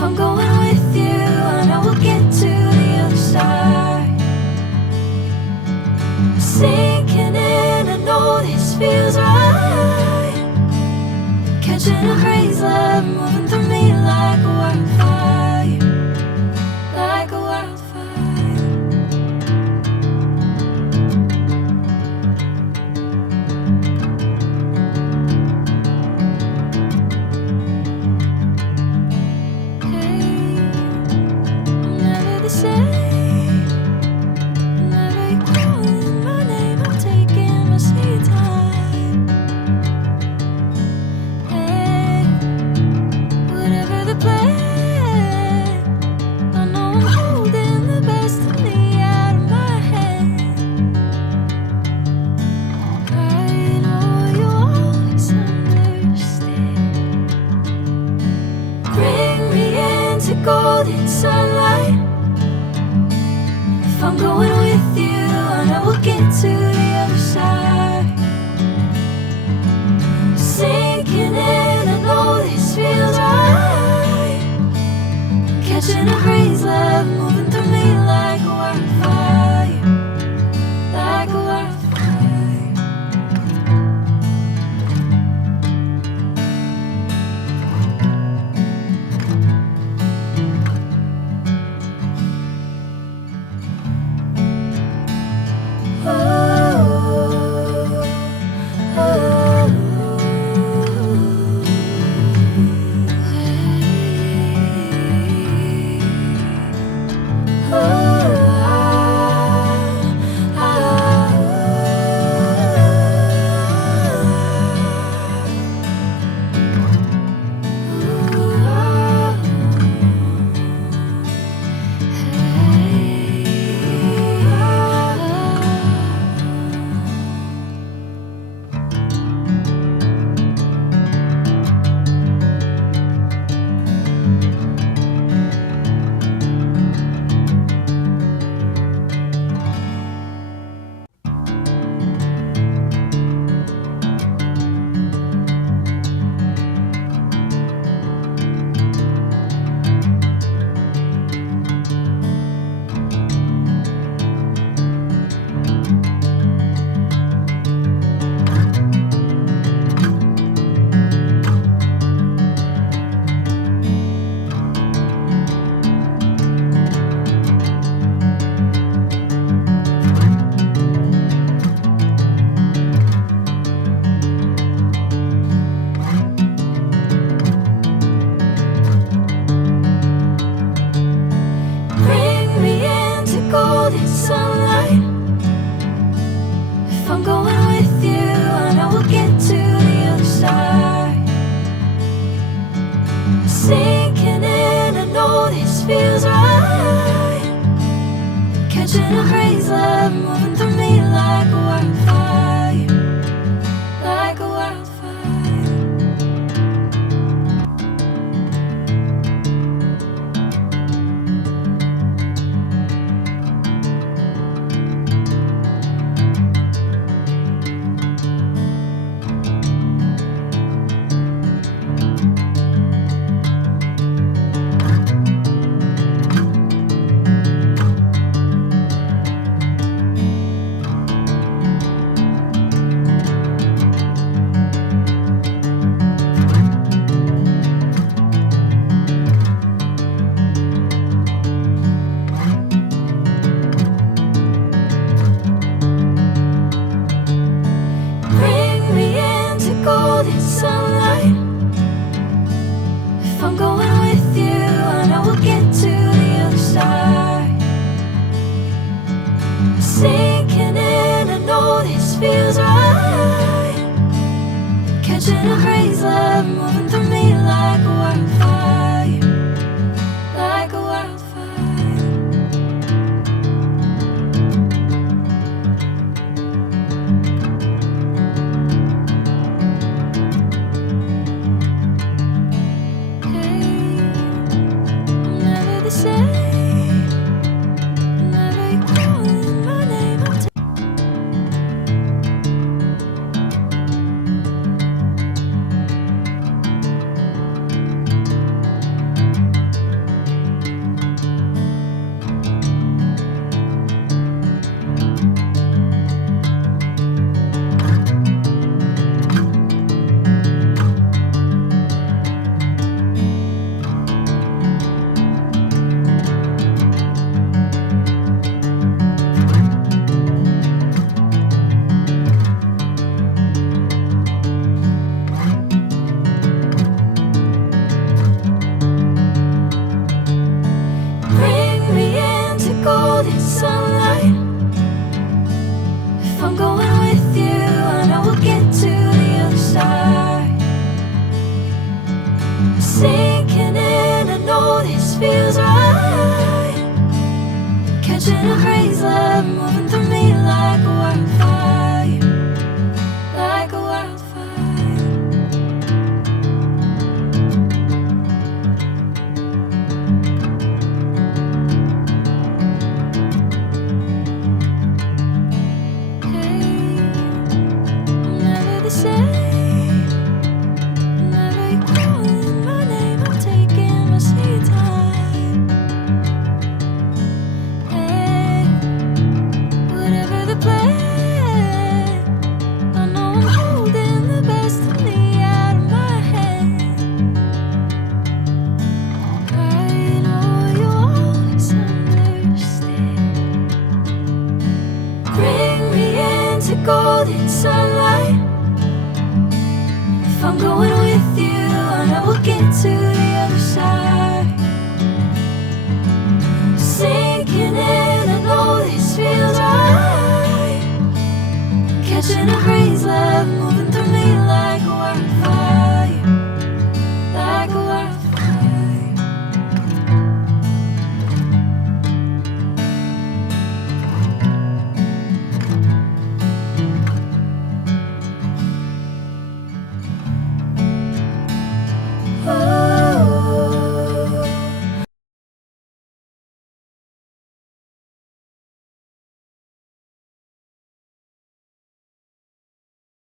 If I'm going with you, I know we'll get to the other side. Sinking in, I know this feels right. Catching a haze, love moving through me like a wildfire, like a wildfire. Golden sunlight. If I'm going with you, I know we'll get to the other side. Sinking in, I know this feels right. Catching a haze, love moving through me like a wildfire, like a wildfire. this feels right. Catching a crazy love moving through me like a wildfire, like a wildfire. Hey, I'm never the same. Whenever you're calling my name, I'm taking my sweet time. Hey, whatever the plan, I know I'm holding the best of me out of my hand. I know you always understand. Bring me into golden sunlight. If I'm going with you, I know we'll get to the other side. Sinking in, I know this feels right. Catching a crazy love moving through me like